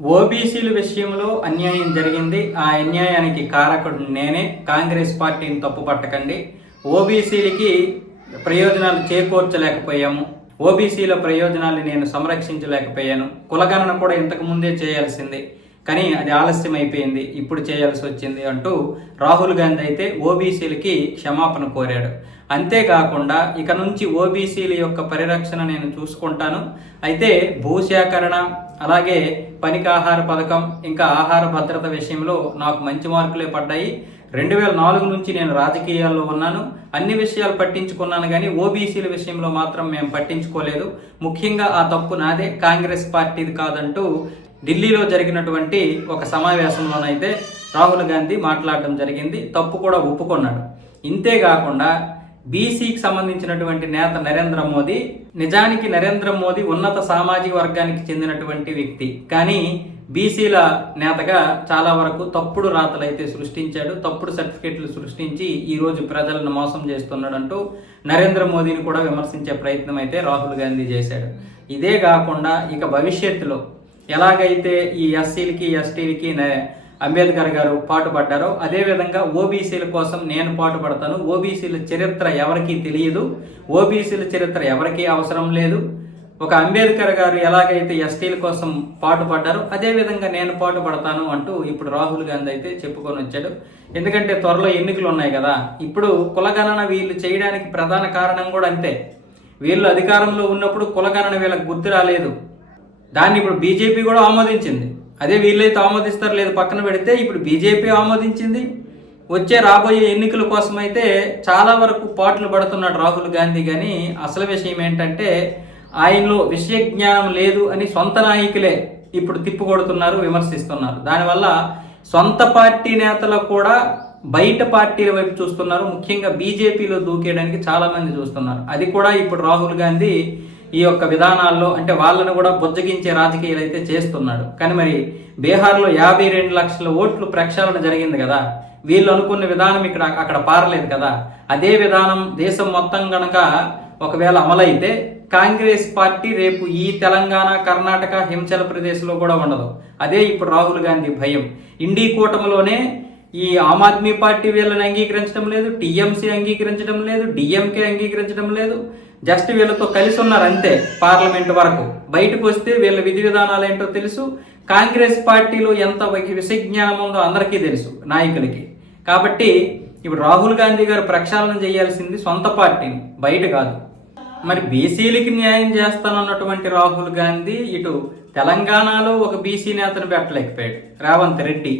ఓబీసీల విషయంలో అన్యాయం జరిగింది. ఆ అన్యాయానికి కారకుడు నేనే. కాంగ్రెస్ పార్టీని తప్పు పట్టకండి. ఓబీసీలకి ప్రయోజనాలు చేకూర్చలేకపోయాము. ఓబీసీల ప్రయోజనాలు నేను సంరక్షించలేకపోయాను. కులగణన కూడా ఇంతకు ముందే చేయాల్సింది. కానీ అది ఆలస్యం అయిపోయింది ఇప్పుడు చేయాల్సి వచ్చింది అంటూ రాహుల్ గాంధీ అయితే ఓబీసీలకి క్షమాపణ కోరాడు. అంతేకాకుండా ఇక నుంచి ఓబీసీల యొక్క పరిరక్షణ నేను చూసుకుంటాను. అయితే భూసేకరణ అలాగే పనికి ఆహార పథకం ఇంకా ఆహార భద్రత విషయంలో నాకు మంచి మార్కులే పడ్డాయి. రెండు వేల నాలుగు నుంచి నేను రాజకీయాల్లో ఉన్నాను. అన్ని విషయాలు పట్టించుకున్నాను కానీ ఓబీసీల విషయంలో మాత్రం మేము పట్టించుకోలేదు. ముఖ్యంగా ఆ తప్పు నాదే కాంగ్రెస్ పార్టీది కాదంటూ ఢిల్లీలో జరిగినటువంటి ఒక సమావేశంలోనైతే రాహుల్ గాంధీ మాట్లాడడం జరిగింది. తప్పు కూడా ఒప్పుకున్నాడు. ఇంతేకాకుండా బీసీకి సంబంధించినటువంటి నేత నరేంద్ర మోదీ నిజానికి నరేంద్ర మోదీ ఉన్నత సామాజిక వర్గానికి చెందినటువంటి వ్యక్తి. కానీ బీసీల నేతగా చాలా వరకు తప్పుడు రాతలు అయితే సృష్టించాడు. తప్పుడు సర్టిఫికెట్లు సృష్టించి ఈరోజు ప్రజలను మోసం చేస్తున్నాడంటూ నరేంద్ర మోదీని కూడా విమర్శించే ప్రయత్నం అయితే రాహుల్ గాంధీ చేశాడు. ఇదే కాకుండా ఇక భవిష్యత్తులో ఎలాగైతే ఈ ఎస్సీలకి ఎస్టీలకి అంబేద్కర్ గారు పాటుపడ్డారో అదేవిధంగా ఓబీసీల కోసం నేను పాటుపడతాను. ఓబీసీల చరిత్ర ఎవరికీ తెలియదు. ఓబీసీల చరిత్ర ఎవరికీ అవసరం లేదు. ఒక అంబేద్కర్ గారు ఎలాగైతే ఎస్టీల కోసం పాటుపడ్డారో అదేవిధంగా నేను పాటుపడతాను అంటూ ఇప్పుడు రాహుల్ గాంధీ అయితే చెప్పుకొని వచ్చాడు. ఎందుకంటే త్వరలో ఎన్నికలు ఉన్నాయి కదా ఇప్పుడు కులగణన వీళ్ళు చేయడానికి ప్రధాన కారణం కూడా అంతే. వీళ్ళు అధికారంలో ఉన్నప్పుడు కులగణన వీళ్ళకి గుర్తు రాలేదు. దాన్ని ఇప్పుడు బీజేపీ కూడా ఆమోదించింది. అదే వీళ్ళైతే ఆమోదిస్తారు లేదు పక్కన పెడితే ఇప్పుడు బీజేపీ ఆమోదించింది. వచ్చే రాబోయే ఎన్నికల కోసం అయితే చాలా వరకు పాటలు పడుతున్నాడు రాహుల్ గాంధీ కానీ అసలు విషయం ఏంటంటే ఆయనలో విషయ జ్ఞానం లేదు అని సొంత నాయకులే ఇప్పుడు తిప్పుకొడుతున్నారు విమర్శిస్తున్నారు. దానివల్ల సొంత పార్టీ నేతలు కూడా బయట పార్టీల వైపు చూస్తున్నారు. ముఖ్యంగా బీజేపీలో దూకేయడానికి చాలామంది చూస్తున్నారు. అది కూడా ఇప్పుడు రాహుల్ గాంధీ ఈ యొక్క విధానాల్లో అంటే వాళ్ళను కూడా బుజ్జగించే రాజకీయాలు అయితే చేస్తున్నాడు. కానీ మరి బీహార్లో యాభై రెండు లక్షల ఓట్లు ప్రక్షాళన జరిగింది కదా. వీళ్ళు అనుకున్న విధానం ఇక్కడ అక్కడ పారలేదు కదా. అదే విధానం దేశం మొత్తం గనక ఒకవేళ అమలైతే కాంగ్రెస్ పార్టీ రేపు ఈ తెలంగాణ కర్ణాటక హిమాచల్ ప్రదేశ్లో కూడా ఉండదు. అదే ఇప్పుడు రాహుల్ గాంధీ భయం. ఇండి కూటమిలోనే ఈ ఆమ్ ఆద్మీ పార్టీ వీళ్ళని అంగీకరించడం లేదు టీఎంసీ అంగీకరించడం లేదు డిఎంకే అంగీకరించడం లేదు. జస్ట్ వీళ్ళతో కలిసి ఉన్నారు అంతే పార్లమెంట్ వరకు. బయటకు వస్తే వీళ్ళ విధి విధానాలు ఏంటో తెలుసు. కాంగ్రెస్ పార్టీలో ఎంత విషజ్ఞానం ఉందో అందరికీ తెలుసు నాయకులకి. కాబట్టి ఇప్పుడు రాహుల్ గాంధీ గారు ప్రక్షాళన చేయాల్సింది సొంత పార్టీని బయట కాదు. మరి బీసీలకి న్యాయం చేస్తానన్నటువంటి రాహుల్ గాంధీ ఇటు తెలంగాణలో ఒక బీసీ నేతను పెట్టలేకపోయాడు. రేవంత్ రెడ్డి.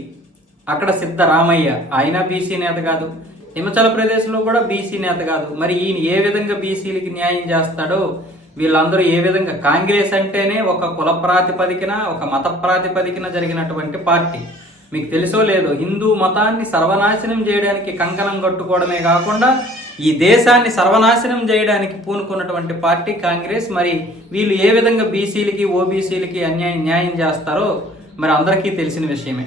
అక్కడ సిద్ధరామయ్య ఆయన బీసీ నేత కాదు. హిమాచల్ ప్రదేశ్లో కూడా బీసీ నేత కాదు. మరి ఈయన ఏ విధంగా బీసీలకి న్యాయం చేస్తాడో వీళ్ళందరూ ఏ విధంగా కాంగ్రెస్ అంటేనే ఒక కుల ప్రాతిపదికన ఒక మత ప్రాతిపదికన జరిగినటువంటి పార్టీ. మీకు తెలుసో లేదో హిందూ మతాన్ని సర్వనాశనం చేయడానికి కంకణం కట్టుకోవడమే కాకుండా ఈ దేశాన్ని సర్వనాశనం చేయడానికి పూనుకున్నటువంటి పార్టీ కాంగ్రెస్. మరి వీళ్ళు ఏ విధంగా బీసీలకి ఓబీసీలకి అన్యాయం న్యాయం చేస్తారో మరి అందరికీ తెలిసిన విషయమే.